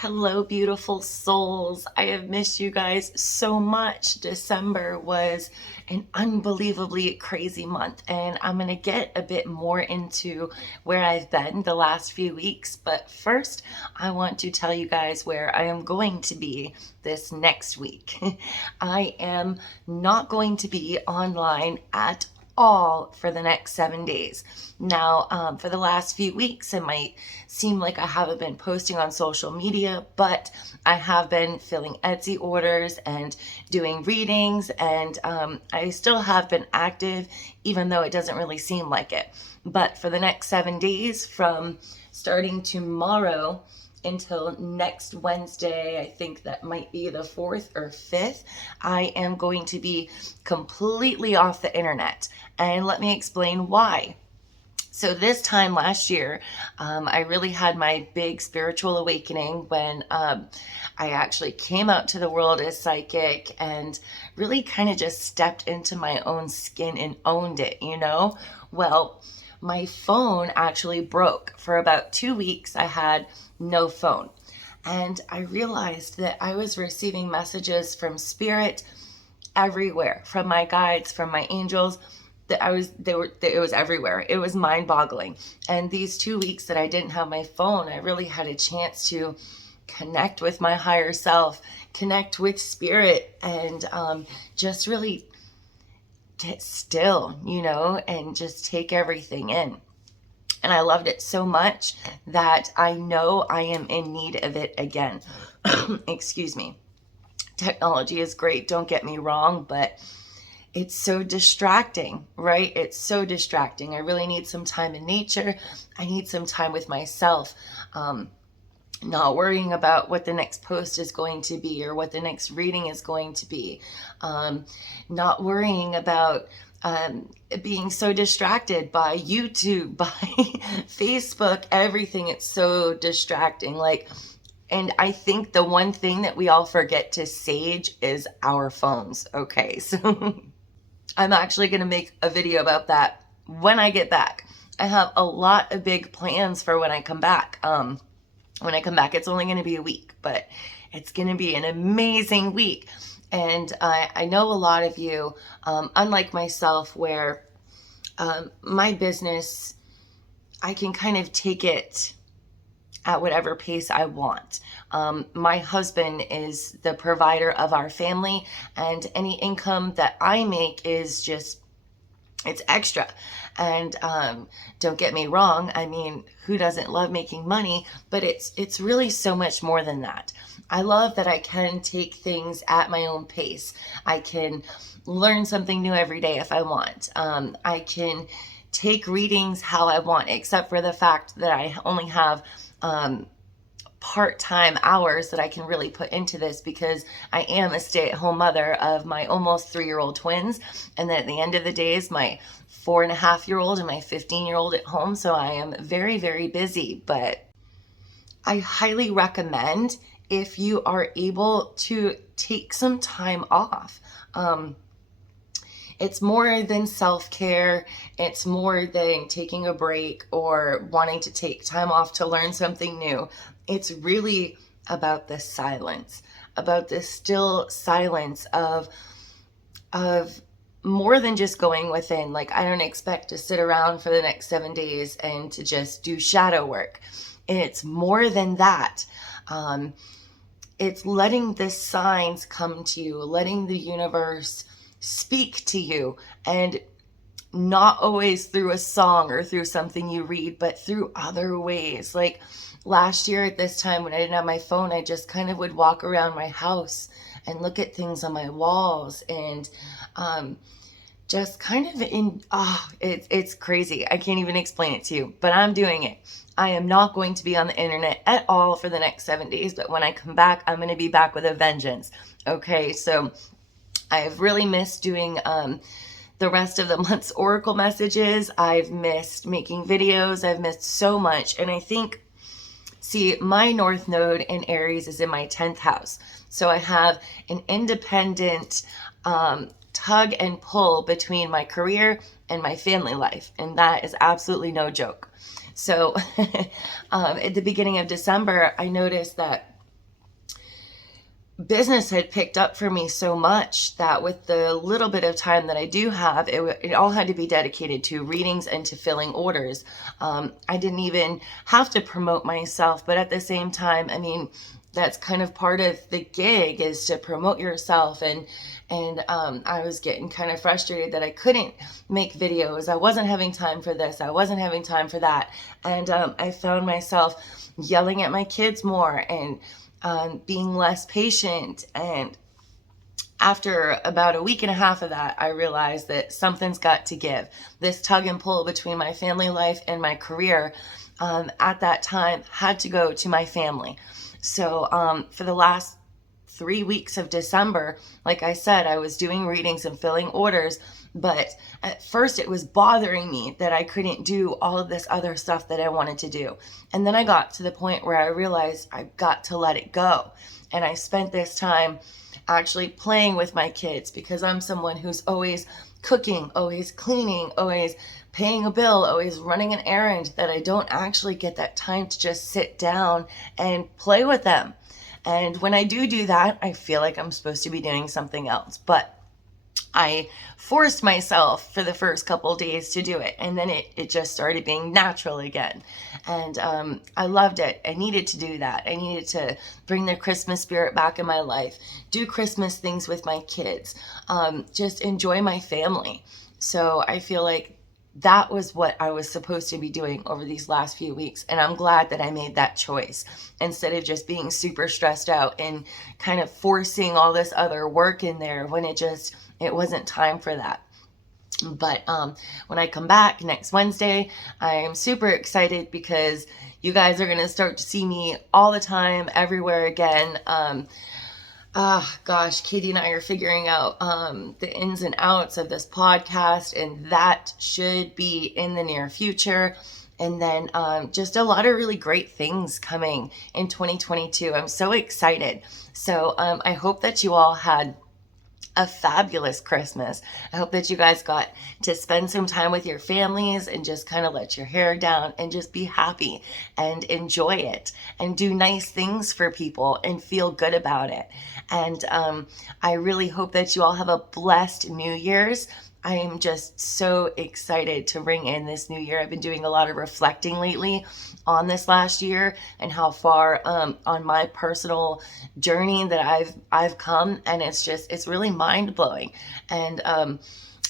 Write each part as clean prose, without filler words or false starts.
Hello, beautiful souls. I have missed you guys so much. December was an unbelievably crazy month, and I'm going to get a bit more into where I've been the last few weeks. But first, I want to tell you guys where I am going to be this next week. I am not going to be online at all for the next 7 days. Now, for the last few weeks, it might seem like I haven't been posting on social media, but I have been filling Etsy orders and doing readings, and I still have been active, even though it doesn't really seem like it. But for the next 7 days, from starting tomorrow until next Wednesday, I think that might be the 4th or 5th, I am going to be completely off the internet. And let me explain why. So this time last year, I really had my big spiritual awakening when I actually came out to the world as psychic and really kind of just stepped into my own skin and owned it, you know? Well, my phone actually broke. For about 2 weeks, I had no phone. And I realized that I was receiving messages from spirit everywhere, from my guides, from my angels, that it was everywhere. It was mind-boggling. And these 2 weeks that I didn't have my phone, I really had a chance to connect with my higher self, connect with spirit, and just really get still, and just take everything in. And I loved it so much that I know I am in need of it again. Excuse me. Technology is great, don't get me wrong, but it's so distracting, right? It's so distracting. I really need some time in nature. I need some time with myself. Not worrying about what the next post is going to be or what the next reading is going to be. Not worrying about being so distracted by YouTube, by Facebook, everything. It's so distracting. And I think the one thing that we all forget to sage is our phones. Okay, so I'm actually going to make a video about that when I get back. I have a lot of big plans for when I come back. When I come back, it's only going to be a week, but it's going to be an amazing week. And I know a lot of you, unlike myself, where my business, I can kind of take it at whatever pace I want. My husband is the provider of our family, and any income that I make is just, it's extra. And don't get me wrong, I mean, who doesn't love making money? But it's really so much more than that. I love that I can take things at my own pace. I can learn something new every day if I want. I can take readings how I want, except for the fact that I only have part-time hours that I can really put into this, because I am a stay-at-home mother of my almost 3-year-old twins, and then at the end of the day is my 4.5-year-old and my 15-year-old at home. So I am very, very busy, but I highly recommend, if you are able to take some time off. It's more than self-care. It's more than taking a break or wanting to take time off to learn something new. It's really about the silence, about the still silence of more than just going within. Like, I don't expect to sit around for the next 7 days and to just do shadow work. It's more than that. It's letting the signs come to you, letting the universe speak to you, and not always through a song or through something you read, but through other ways. Like last year at this time, when I didn't have my phone, I just kind of would walk around my house and look at things on my walls, and just kind of it's crazy. I can't even explain it to you, but I'm doing it. I am not going to be on the internet at all for the next 7 days, but when I come back, I'm going to be back with a vengeance. Okay, so I've really missed doing the rest of the month's oracle messages. I've missed making videos. I've missed so much. And I think, see, my North Node in Aries is in my 10th house. So I have an independent tug and pull between my career and my family life. And that is absolutely no joke. So at the beginning of December, I noticed that business had picked up for me so much that with the little bit of time that I do have, it all had to be dedicated to readings and to filling orders. I didn't even have to promote myself, but at the same time, I mean, that's kind of part of the gig, is to promote yourself. And I was getting kind of frustrated that I couldn't make videos. I wasn't having time for this. I wasn't having time for that. And I found myself yelling at my kids more and being less patient. And after about a week and a half of that, I realized that something's got to give. This tug and pull between my family life and my career at that time had to go to my family. So for the last 3 weeks of December, like I said, I was doing readings and filling orders, but at first it was bothering me that I couldn't do all of this other stuff that I wanted to do. And then I got to the point where I realized I've got to let it go. And I spent this time actually playing with my kids, because I'm someone who's always cooking, always cleaning, always paying a bill, always running an errand, that I don't actually get that time to just sit down and play with them. And when I do that, I feel like I'm supposed to be doing something else. But I forced myself for the first couple of days to do it, and then it just started being natural again. And I loved it. I needed to do that. I needed to bring the Christmas spirit back in my life, do Christmas things with my kids, just enjoy my family. So I feel like that was what I was supposed to be doing over these last few weeks. And I'm glad that I made that choice instead of just being super stressed out and kind of forcing all this other work in there when it wasn't time for that. But when I come back next Wednesday, I am super excited because you guys are going to start to see me all the time, everywhere again. Gosh, Katie and I are figuring out the ins and outs of this podcast, and that should be in the near future. And then just a lot of really great things coming in 2022. I'm so excited. So I hope that you all had a fabulous Christmas. I hope that you guys got to spend some time with your families and just kind of let your hair down and just be happy and enjoy it and do nice things for people and feel good about it. And I really hope that you all have a blessed New Year's. I am just so excited to ring in this new year. I've been doing a lot of reflecting lately on this last year and how far on my personal journey that I've come, and it's really mind-blowing. And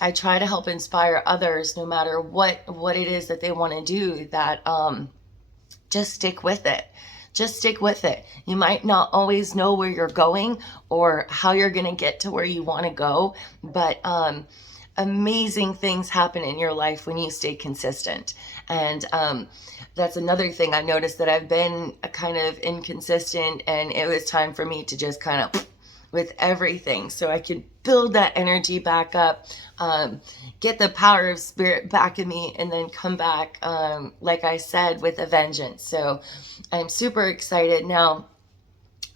I try to help inspire others, no matter what it is that they want to do, that just stick with it. Just stick with it. You might not always know where you're going or how you're going to get to where you want to go, but amazing things happen in your life when you stay consistent. And that's another thing I noticed, that I've been kind of inconsistent, and it was time for me to just kind of with everything so I could build that energy back up, get the power of spirit back in me, and then come back, like I said, with a vengeance. So I'm super excited. Now,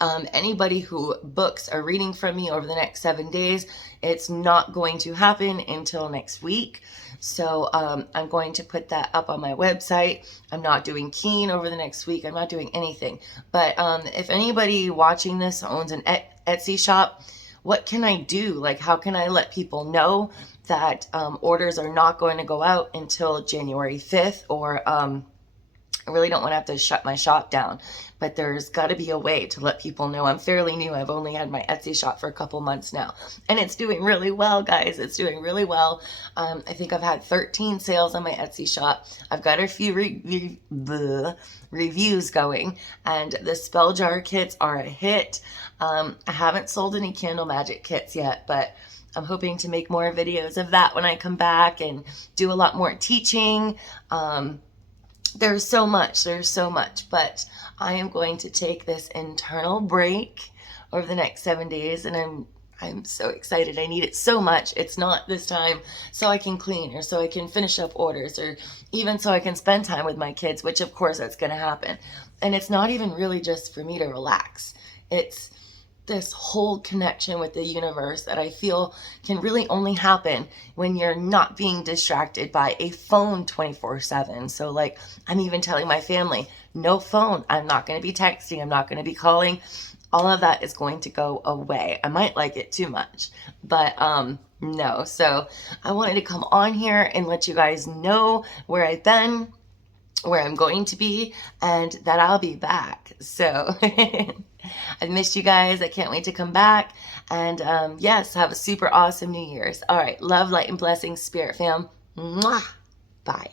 anybody who books a reading from me over the next 7 days, it's not going to happen until next week. So I'm going to put that up on my website. I'm not doing Keen over the next week. I'm not doing anything. But if anybody watching this owns an Etsy shop, what can I do? Like, how can I let people know that orders are not going to go out until January 5th? Or I really don't want to have to shut my shop down, but there's got to be a way to let people know. I'm fairly new. I've only had my Etsy shop for a couple months now, and it's doing really well, guys. It's doing really well. I think I've had 13 sales on my Etsy shop. I've got a few reviews going, and the spell jar kits are a hit. I haven't sold any candle magic kits yet, but I'm hoping to make more videos of that when I come back and do a lot more teaching. There's so much, but I am going to take this internal break over the next 7 days, and I'm so excited. I need it so much. It's not this time so I can clean, or so I can finish up orders, or even so I can spend time with my kids, which of course that's going to happen. And it's not even really just for me to relax. It's this whole connection with the universe that I feel can really only happen when you're not being distracted by a phone 24/7. So like, I'm even telling my family, no phone. I'm not going to be texting. I'm not going to be calling all of that is going to go away. I might like it too much, but no. So I wanted to come on here and let you guys know where I've been, where I'm going to be, and that I'll be back. So I've missed you guys. I can't wait to come back. And yes, have a super awesome New Year's. All right. Love, light, and blessings, Spirit fam. Mwah. Bye.